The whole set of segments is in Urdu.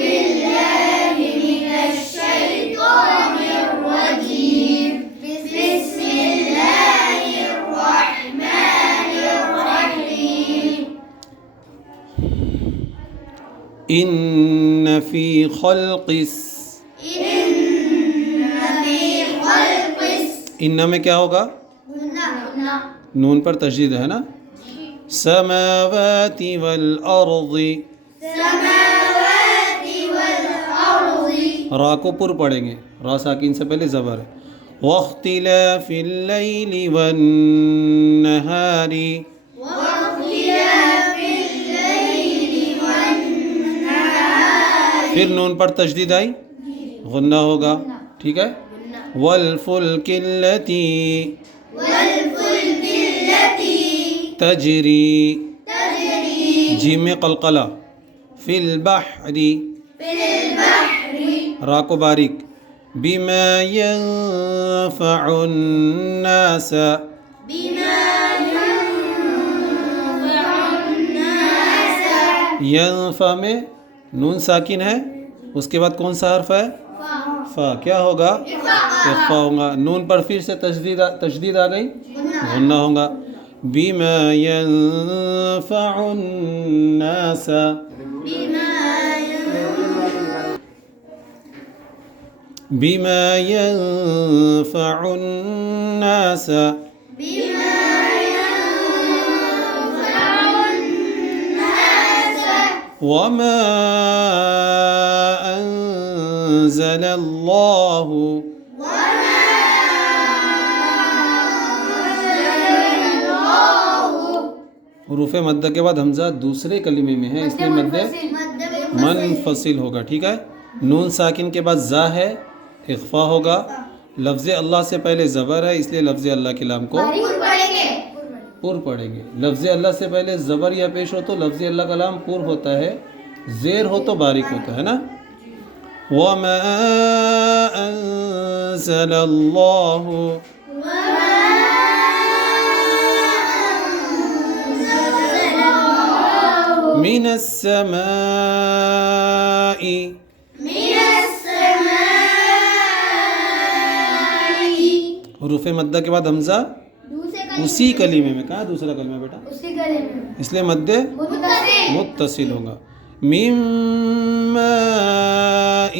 بالله من الشيطان الرجيم بسم الله الرحمن الرحيم إن في خلق ان میں کیا ہوگا؟ نون پر تشدید ہے نا. سماوات والارض را کو پر پڑھیں گے، را ساکن سے پہلے زبر ہے. واختلاف اللیل والنہار پھر نون پر تشدید آئی، غنہ ہوگا، ٹھیک ہے. والفلک التی تجری جیم میں قلقلہ. فی البحر را کو باریک. بما ينفع الناس ینفع میں نون ساکن ہے، اس کے بعد کون سا حرف ہے؟ فا. کیا ہوگا؟ اخفا ہوگا. نون پر پھر سے تشدید آ گئی، غنہ ہوگا. بما ينفع الناس بما ينفع الناس وما أنزل الله حروف مدہ کے بعد حمزہ دوسرے کلمے میں ہے، اس لیے مد منفصل ہوگا، ٹھیک ہے. نون ساکن کے بعد زا ہے، اخفا ہوگا. لفظ اللہ سے پہلے زبر ہے، اس لیے لفظ اللہ کے لام کو پر پڑھیں گے. لفظ اللہ سے پہلے زبر یا پیش ہو تو لفظ اللہ کا لام پر ہوتا ہے، زیر ہو تو باریک ہوتا ہے نا. وَمَا أَنزَلَ اللَّهُ مِنَ السَّمَاءِ حروف مدہ کے بعد حمزہ اسی کلمے میں. کہاں دوسرا کلمہ بیٹا؟ اس لیے مد متصل ہوگا. من ماء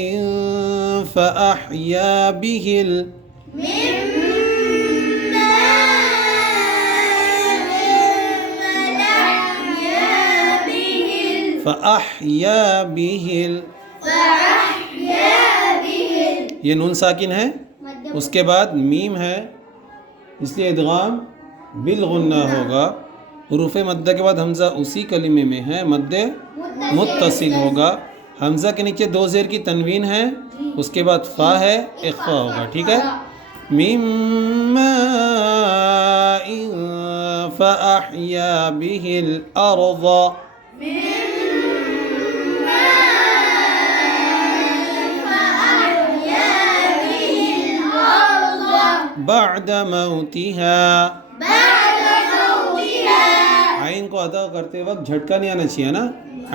فأحيا به فأحيا به یہ نون ساکن ہے، اس کے بعد میم ہے، اس لیے ادغام بالغنہ ہوگا. حروف مدہ کے بعد حمزہ اسی کلمے میں ہے، مد متصل ہوگا. حمزہ کے نیچے دو زیر کی تنوین ہے، اس کے بعد فا ہے، اخفا ہوگا، ٹھیک ہے. مِن مَاءٍ فَأَحْيَا بِهِ الْأَرْضَ بعد موتها. عین کو ادا کرتے وقت جھٹکا نہیں آنا چاہیے نا،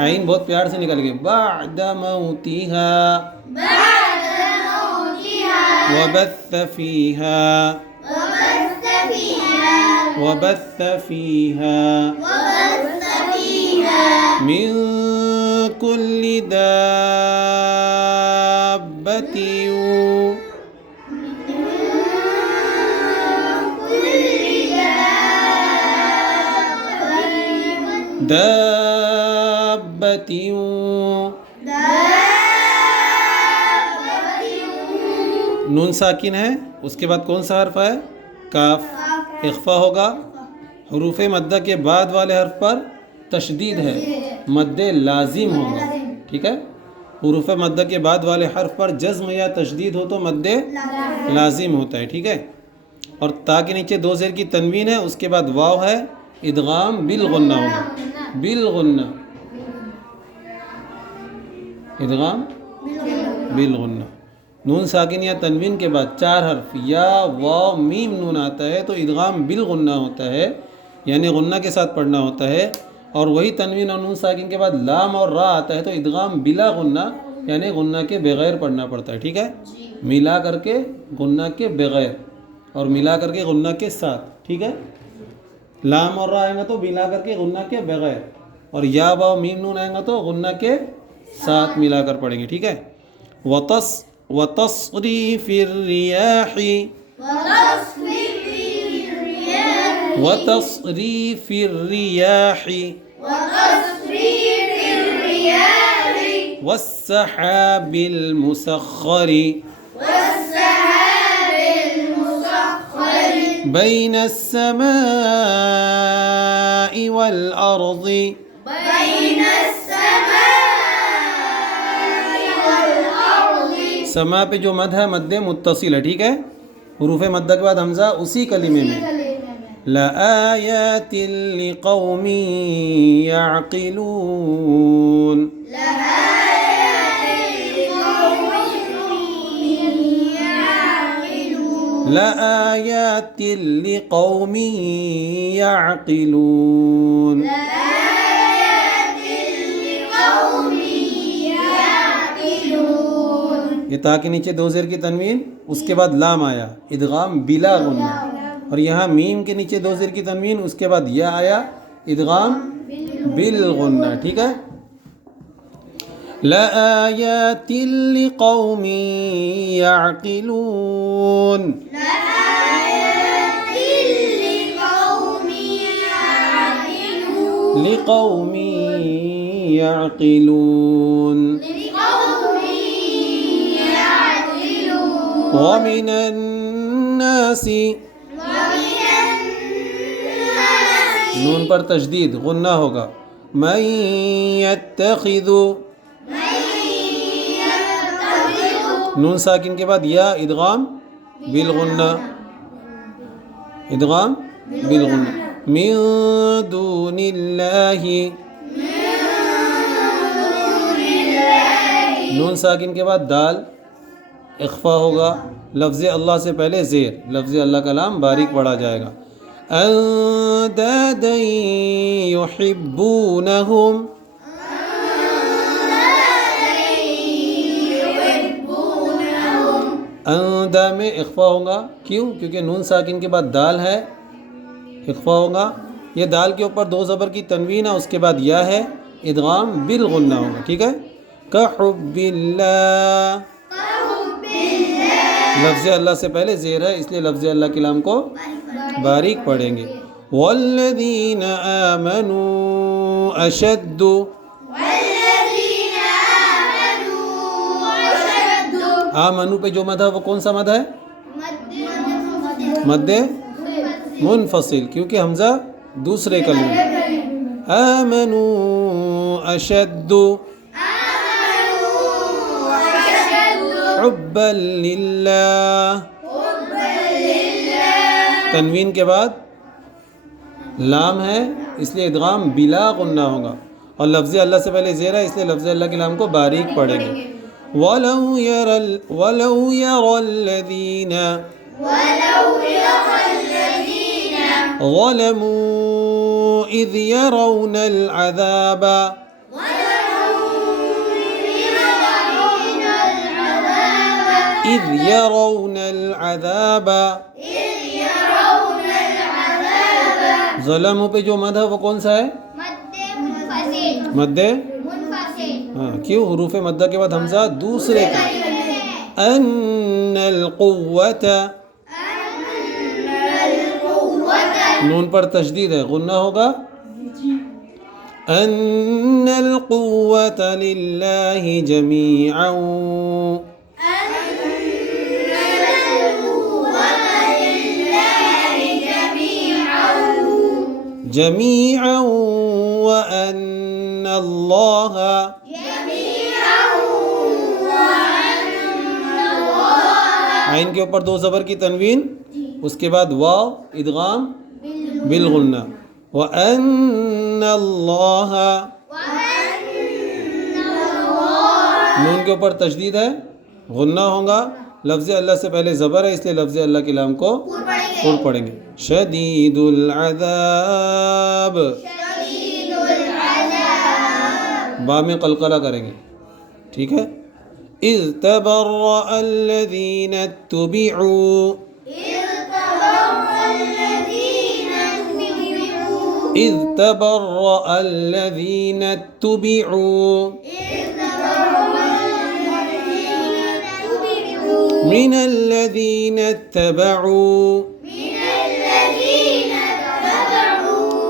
عین بہت پیار سے نکل گئے. بعد موتها وبث فيها من كل دابة نون ساکن ہے، اس کے بعد کون سا حرف ہے؟ کاف، اخفا ہوگا. حروف مدہ کے بعد والے حرف پر تشدید ہے، مد لازم ہوگا، ٹھیک ہے. حروف مدہ کے بعد والے حرف پر جزم یا تشدید ہو تو مد لازم ہوتا ہے، ٹھیک ہے. اور تا کے نیچے دو زیر کی تنوین ہے، اس کے بعد واو ہے، ادغام بالغنہ ہوگا. بالغنہ، ادغام بالغنہ. نون ساکن یا تنوین کے بعد چار حرف یا واو میم نون آتا ہے تو ادغام بالغنہ ہوتا ہے، یعنی غنہ کے ساتھ پڑھنا ہوتا ہے. اور وہی تنوین اور نون ساکن کے بعد لام اور را آتا ہے تو ادغام بلا غنہ یعنی غنہ کے بغیر پڑھنا پڑتا ہے. ٹھیک ہے, ملا کر کے غنہ کے بغیر اور ملا کر کے غنہ کے ساتھ. ٹھیک ہے, لام اور را آئیں گا تو ملا کر کے غنہ کے بغیر, اور یا با میم نون آئیں گا تو غنہ کے ساتھ ملا کر پڑھیں گے. ٹھیک ہے, وتصریف الریاح وتصریف الریاح والسحاب المسخر بين السماء والأرض. سما پہ جو مد ہے مد متصل ہے. ٹھیک ہے, حروف مدہ کے بعد حمزہ اسی کلمے میں. لآیات لقوم یعقلون. لآیات لقوم یعقلون. یہ تا کے نیچے دو زیر کی تنوین, اس کے بعد لام آیا ادغام بلا غنہ, اور یہاں میم کے نیچے دو زیر کی تنوین, اس کے بعد یا آیا ادغام بالغنہ. ٹھیک ہے, لآیات لقوم یعقلون. لقوم یعقلون. ومن الناس, نون پر تشدید غنہ ہوگا, من یتخذ, نون ساکن کے بعد یا ادغام بالغنہ, ادغام بالغنہ. من دون اللہ, نون ساکن کے بعد دال اخفا ہوگا, لفظ اللہ سے پہلے زیر, لفظ اللہ کا لام باریک پڑھا جائے گا. اندادا یحبونہم, اندا میں اخفا ہوگا, کیوں؟ کیونکہ نون ساکن کے بعد دال ہے, اخفا ہوگا. یہ دال کے اوپر دو زبر کی تنوین ہے, اس کے بعد یا ہے ادغام بالغنہ ہوگا. ٹھیک ہے, کحب اللہ, لفظ اللہ سے پہلے زیر ہے, اس لیے لفظ اللہ کے لام کو باریک پڑھیں گے. والذین آمنوا اشد, آمنو پہ جو مد ہے وہ کون سا مد ہے؟ مد منفصل, کیونکہ حمزہ دوسرے کلمے. آمنوا اشد حبا للہ, تنوین کے بعد لام ہے اس لیے ادغام بلا غنہ ہوگا, اور لفظ اللہ سے پہلے زیر ہے اس لیے لفظ اللہ کے لام کو باریک پڑھیں گے. وَلَوْ يَرَى الَّذِينَ ظَلَمُوا إِذْ يَرَوْنَ الْعَذَابَ, إِذْ يَرَوْنَ الْعَذَابَ, ظلموں پہ جو مد ہے وہ کون سا ہے؟ مد ہاں, کیوں؟ حروف مدہ کے بعد حمزہ دوسرے کا. ان القوة, نون پر تشدید ہے, غنہ ہوگا. ان القوة للہ جمیعا, جمیعا وان اللہ, عین کے اوپر دو زبر کی تنوین, اس کے بعد واو ادغام بالغنہ. وَأَنَّ اللَّهَ, نون کے اوپر تشدید ہے, غنہ ہوگا, لفظ اللہ سے پہلے زبر ہے اس لیے لفظ اللہ کے لام کو پور پڑھیں گے. شدید العذاب, با میں قلقلہ کریں گے. ٹھیک ہے, إذ تبرأ الذين اتبعوا إذ تبرأ الذين اتبعوا من الذين اتبعوا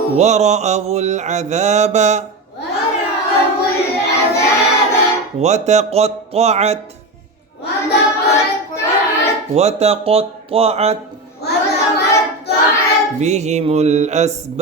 ورأوا العذاب وتقطعت بهم الأسباب